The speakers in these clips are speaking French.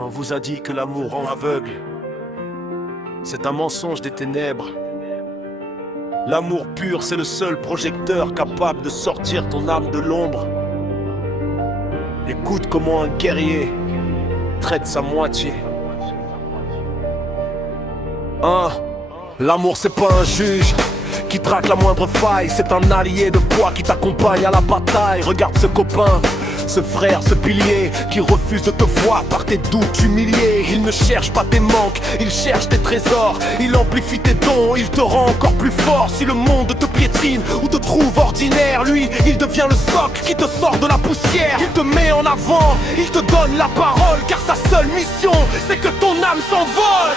On vous a dit que l'amour rend aveugle. C'est un mensonge des ténèbres. L'amour pur, c'est le seul projecteur capable de sortir ton âme de l'ombre. Écoute comment un guerrier traite sa moitié. L'amour c'est pas un juge qui traque la moindre faille. C'est un allié de poids qui t'accompagne à la bataille. Regarde ce copain, ce frère, ce pilier qui refuse de te voir par tes doutes humiliés. Il ne cherche pas tes manques, il cherche tes trésors. Il amplifie tes dons, il te rend encore plus fort. Si le monde te piétine ou te trouve ordinaire, lui, il devient le socle qui te sort de la poussière. Il te met en avant, il te donne la parole, car sa seule mission, c'est que ton âme s'envole.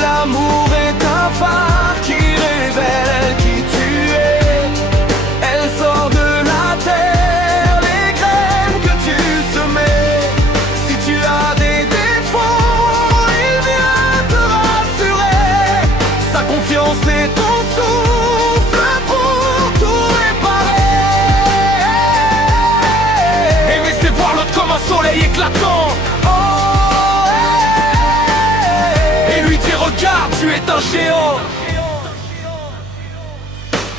L'amour est un phare qui révèle qui tu es. Elle sort de la terre les graines que tu semais. Si tu as des défauts, il vient te rassurer. Sa confiance est ton souffle pour tout réparer. Aimer c'est voir l'autre comme un soleil éclatant. Regarde, tu es un géant.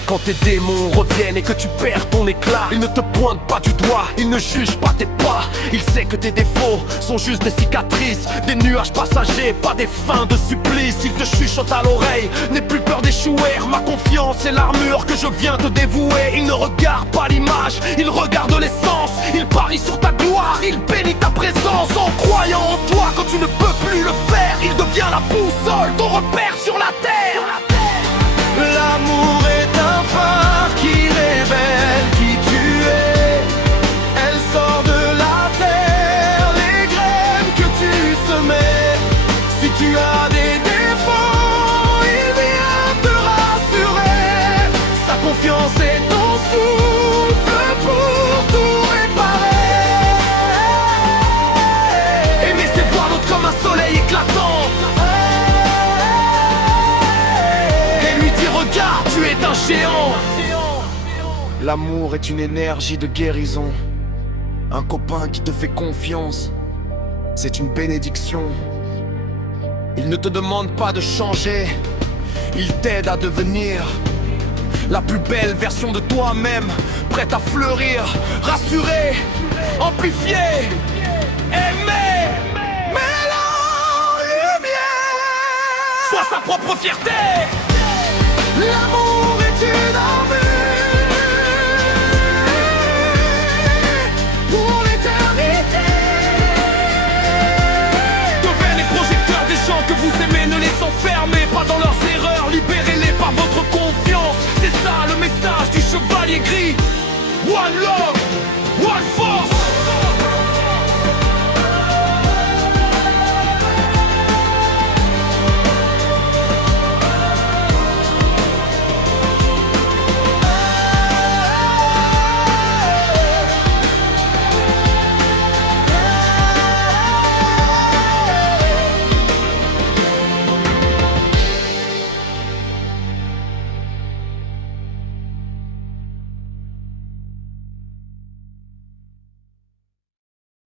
Quand tes démons reviennent et que tu perds ton éclat, il ne te pointe pas du doigt, il ne juge pas tes pas. Il sait que tes défauts sont juste des cicatrices, des nuages passagers, pas des fins de supplice. Il te chuchote à l'oreille, n'aie plus peur d'échouer. Ma confiance est l'armure que je viens te dévouer. Il ne regarde pas l'image, il regarde l'essence. Il parie sur ta gloire, il bénit ta présence. En croyant en toi quand tu ne peux plus le faire, il devient la boussole, ton repère sur la terre. L'amour est un phare qui révèle qui tu es. Elle sort de la terre les graines que tu semais. Si tu as des défauts, il vient te rassurer. Sa confiance est ton souffle pour tout réparer. Aimer c'est voir l'autre comme un soleil éclatant. Regarde, tu es un géant. L'amour est une énergie de guérison. Un copain qui te fait confiance, c'est une bénédiction. Il ne te demande pas de changer, il t'aide à devenir la plus belle version de toi-même, prête à fleurir, rassurer, amplifier, aimer. Mets-la en lumière. Sois sa propre fierté. L'amour est une armure pour l'éternité. Devenez les projecteurs des gens que vous aimez, ne les enfermez pas dans leurs erreurs. Libérez-les par votre confiance. C'est ça le message du chevalier gris. One love, one force.